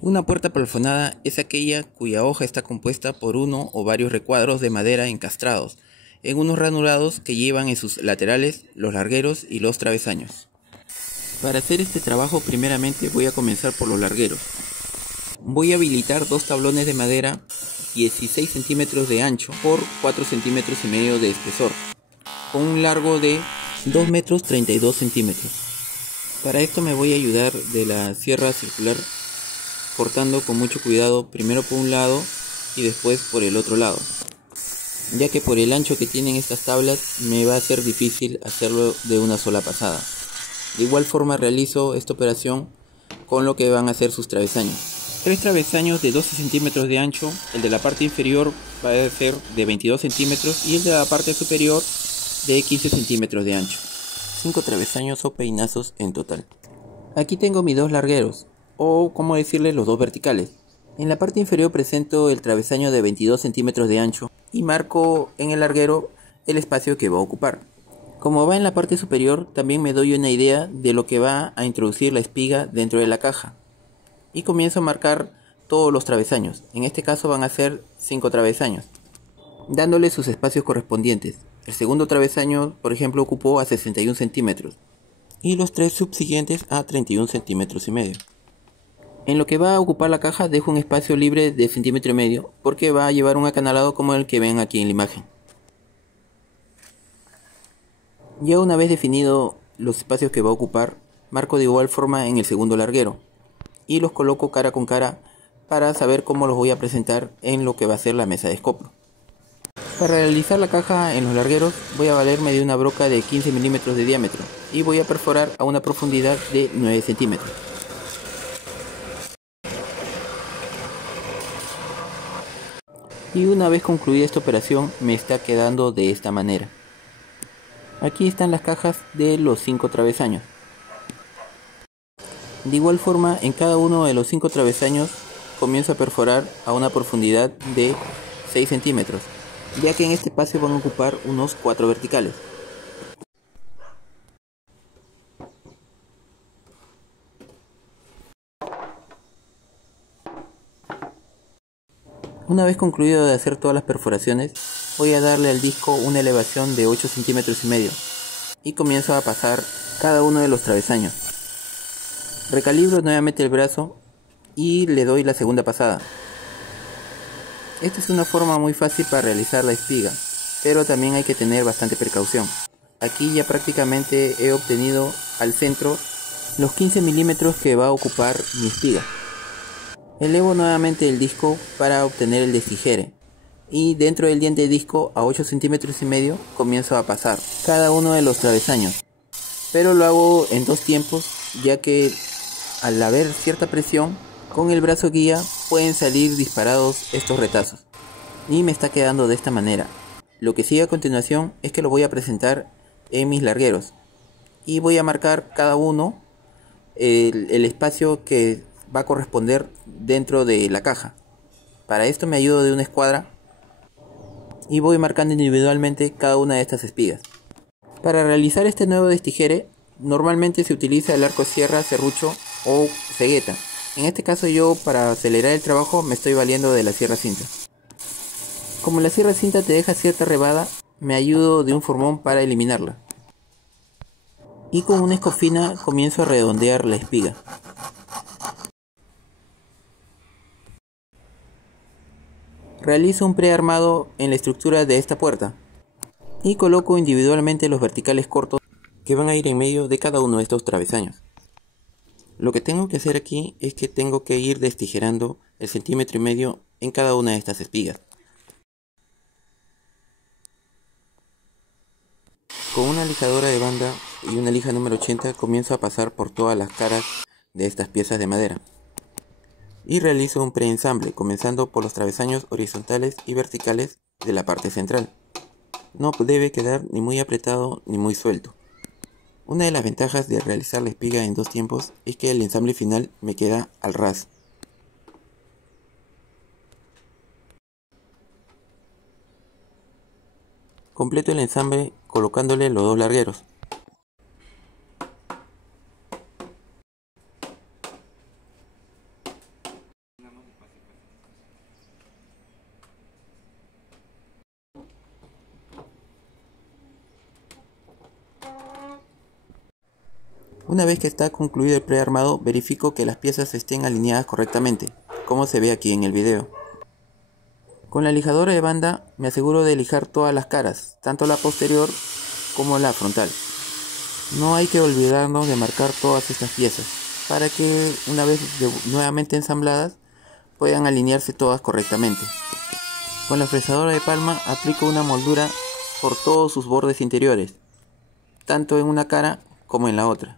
Una puerta plafonada es aquella cuya hoja está compuesta por uno o varios recuadros de madera encastrados en unos ranurados que llevan en sus laterales los largueros y los travesaños. Para hacer este trabajo primeramente voy a comenzar por los largueros. Voy a habilitar dos tablones de madera 16 centímetros de ancho por 4 centímetros y medio de espesor, con un largo de 2 metros 32 centímetros. Para esto me voy a ayudar de la sierra circular, cortando con mucho cuidado primero por un lado y después por el otro lado, ya que por el ancho que tienen estas tablas me va a ser difícil hacerlo de una sola pasada. De igual forma realizo esta operación con lo que van a ser sus travesaños. Tres travesaños de 12 centímetros de ancho, el de la parte inferior va a ser de 22 centímetros y el de la parte superior de 15 centímetros de ancho. 5 travesaños o peinazos en total. Aquí tengo mis dos largueros, o como decirle los dos verticales. En la parte inferior presento el travesaño de 22 centímetros de ancho y marco en el larguero el espacio que va a ocupar. Como va en la parte superior, también me doy una idea de lo que va a introducir la espiga dentro de la caja. Y comienzo a marcar todos los travesaños. En este caso van a ser 5 travesaños, dándole sus espacios correspondientes. El segundo travesaño, por ejemplo, ocupó a 61 centímetros y los tres subsiguientes a 31 centímetros y medio. En lo que va a ocupar la caja dejo un espacio libre de centímetro y medio porque va a llevar un acanalado como el que ven aquí en la imagen. Ya una vez definido los espacios que va a ocupar, marco de igual forma en el segundo larguero y los coloco cara con cara para saber cómo los voy a presentar en lo que va a ser la mesa de escoplo. Para realizar la caja en los largueros voy a valerme de una broca de 15 milímetros de diámetro y voy a perforar a una profundidad de 9 centímetros. Y una vez concluida esta operación me está quedando de esta manera. Aquí están las cajas de los 5 travesaños. De igual forma, en cada uno de los 5 travesaños comienzo a perforar a una profundidad de 6 centímetros, ya que en este espacio van a ocupar unos 4 verticales. Una vez concluido de hacer todas las perforaciones, voy a darle al disco una elevación de 8 centímetros y medio y comienzo a pasar cada uno de los travesaños. Recalibro nuevamente el brazo y le doy la segunda pasada. Esta es una forma muy fácil para realizar la espiga, pero también hay que tener bastante precaución. Aquí ya prácticamente he obtenido al centro los 15 milímetros que va a ocupar mi espiga. Elevo nuevamente el disco para obtener el destigere y dentro del diente de disco a 8 centímetros y medio comienzo a pasar cada uno de los travesaños, pero lo hago en dos tiempos, ya que al haber cierta presión con el brazo guía pueden salir disparados estos retazos y me está quedando de esta manera. Lo que sigue a continuación es que lo voy a presentar en mis largueros y voy a marcar cada uno el espacio que va a corresponder dentro de la caja. Para esto me ayudo de una escuadra y voy marcando individualmente cada una de estas espigas. Para realizar este nuevo destigere normalmente se utiliza el arco sierra, serrucho o cegueta. En este caso yo, para acelerar el trabajo, me estoy valiendo de la sierra cinta. Como la sierra cinta te deja cierta rebada, me ayudo de un formón para eliminarla. Y con una escofina comienzo a redondear la espiga. Realizo un prearmado en la estructura de esta puerta y coloco individualmente los verticales cortos que van a ir en medio de cada uno de estos travesaños. Lo que tengo que hacer aquí es que tengo que ir destijerando el centímetro y medio en cada una de estas espigas. Con una lijadora de banda y una lija número 80 comienzo a pasar por todas las caras de estas piezas de madera y realizo un preensamble comenzando por los travesaños horizontales y verticales de la parte central. No debe quedar ni muy apretado ni muy suelto. Una de las ventajas de realizar la espiga en dos tiempos es que el ensamble final me queda al ras. Completo el ensamble colocándole los dos largueros. Una vez que está concluido el prearmado, verifico que las piezas estén alineadas correctamente, como se ve aquí en el video. Con la lijadora de banda me aseguro de lijar todas las caras, tanto la posterior como la frontal. No hay que olvidarnos de marcar todas estas piezas, para que una vez nuevamente ensambladas puedan alinearse todas correctamente. Con la fresadora de palma aplico una moldura por todos sus bordes interiores, tanto en una cara como en la otra.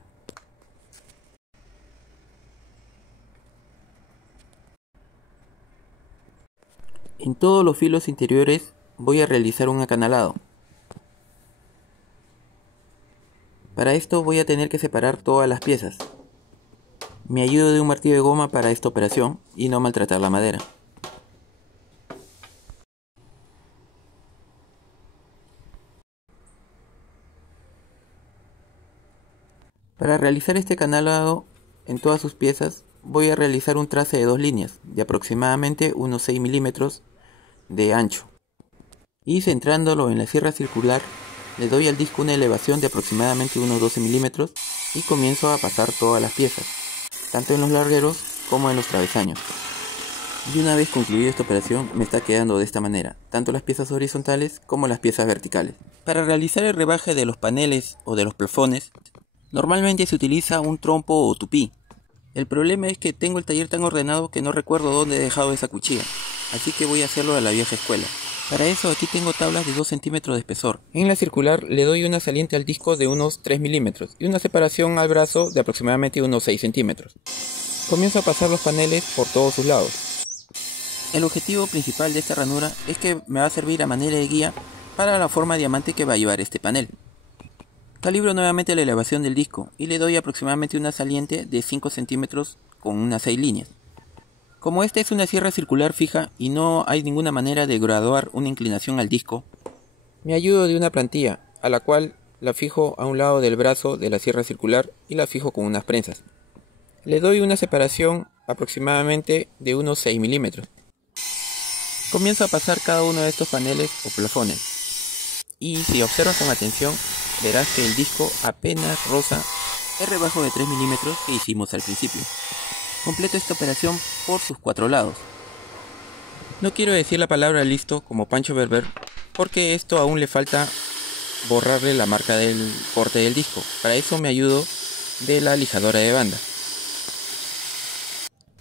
En todos los filos interiores voy a realizar un acanalado. Para esto voy a tener que separar todas las piezas. Me ayudo de un martillo de goma para esta operación y no maltratar la madera. Para realizar este acanalado en todas sus piezas voy a realizar un trace de 2 líneas de aproximadamente unos 6 milímetros de ancho, y centrándolo en la sierra circular le doy al disco una elevación de aproximadamente unos 12 milímetros y comienzo a pasar todas las piezas, tanto en los largueros como en los travesaños. Y una vez concluida esta operación me está quedando de esta manera, tanto las piezas horizontales como las piezas verticales. Para realizar el rebaje de los paneles o de los plafones, normalmente se utiliza un trompo o tupí. El problema es que tengo el taller tan ordenado que no recuerdo dónde he dejado esa cuchilla, así que voy a hacerlo a la vieja escuela. Para eso aquí tengo tablas de 2 centímetros de espesor. En la circular le doy una saliente al disco de unos 3 milímetros y una separación al brazo de aproximadamente unos 6 centímetros. Comienzo a pasar los paneles por todos sus lados. El objetivo principal de esta ranura es que me va a servir a manera de guía para la forma de diamante que va a llevar este panel. Calibro nuevamente la elevación del disco y le doy aproximadamente una saliente de 5 centímetros con unas 6 líneas. Como esta es una sierra circular fija y no hay ninguna manera de graduar una inclinación al disco, me ayudo de una plantilla, a la cual la fijo a un lado del brazo de la sierra circular y la fijo con unas prensas. Le doy una separación aproximadamente de unos 6 milímetros. Comienzo a pasar cada uno de estos paneles o plafones. Y si observas con atención, verás que el disco apenas roza el rebajo de 3 milímetros que hicimos al principio. Completo esta operación por sus 4 lados. No quiero decir la palabra listo como Pancho Berber, porque esto aún le falta borrarle la marca del corte del disco. Para eso me ayudo de la lijadora de banda.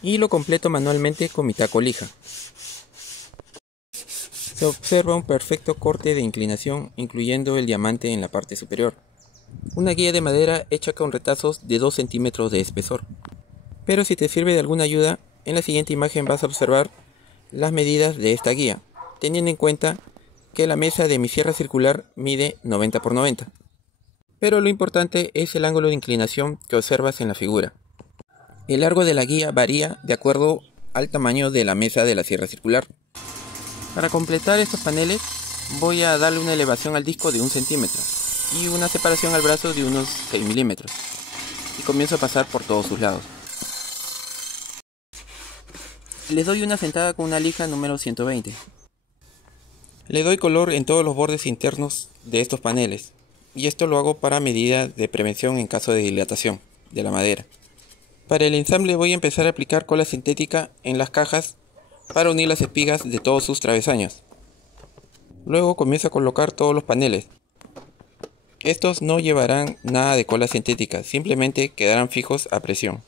Y lo completo manualmente con mi taco lija. Se observa un perfecto corte de inclinación, incluyendo el diamante en la parte superior. Una guía de madera hecha con retazos de 2 centímetros de espesor. Pero si te sirve de alguna ayuda, en la siguiente imagen vas a observar las medidas de esta guía, teniendo en cuenta que la mesa de mi sierra circular mide 90 por 90. Pero lo importante es el ángulo de inclinación que observas en la figura. El largo de la guía varía de acuerdo al tamaño de la mesa de la sierra circular. Para completar estos paneles voy a darle una elevación al disco de 1 centímetro y una separación al brazo de unos 6 milímetros y comienzo a pasar por todos sus lados. Les doy una sentada con una lija número 120. Le doy color en todos los bordes internos de estos paneles y esto lo hago para medida de prevención en caso de dilatación de la madera. Para el ensamble voy a empezar a aplicar cola sintética en las cajas para unir las espigas de todos sus travesaños. Luego comienzo a colocar todos los paneles. Estos no llevarán nada de cola sintética, simplemente quedarán fijos a presión.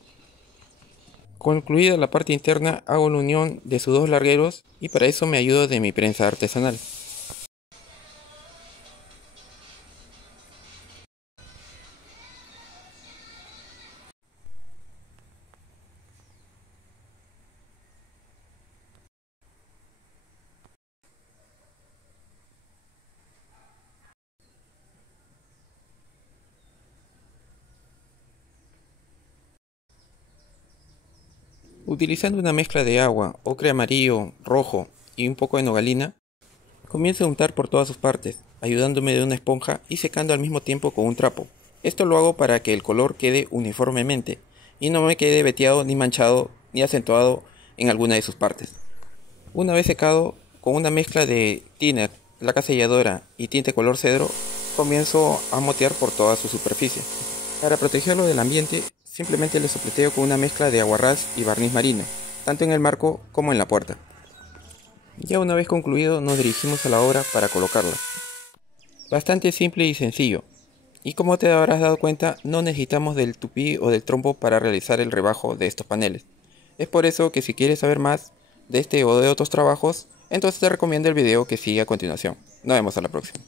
Concluida la parte interna hago la unión de sus 2 largueros y para eso me ayudo de mi prensa artesanal. Utilizando una mezcla de agua, ocre amarillo, rojo y un poco de nogalina, comienzo a untar por todas sus partes, ayudándome de una esponja y secando al mismo tiempo con un trapo. Esto lo hago para que el color quede uniformemente y no me quede veteado ni manchado ni acentuado en alguna de sus partes. Una vez secado, con una mezcla de thinner, laca selladora y tinte color cedro, comienzo a motear por toda su superficie. Para protegerlo del ambiente, simplemente le sopleteo con una mezcla de aguarrás y barniz marino, tanto en el marco como en la puerta. Ya una vez concluido, nos dirigimos a la obra para colocarla. Bastante simple y sencillo. Y como te habrás dado cuenta, no necesitamos del tupí o del trompo para realizar el rebajo de estos paneles. Es por eso que si quieres saber más de este o de otros trabajos, entonces te recomiendo el video que sigue a continuación. Nos vemos a la próxima.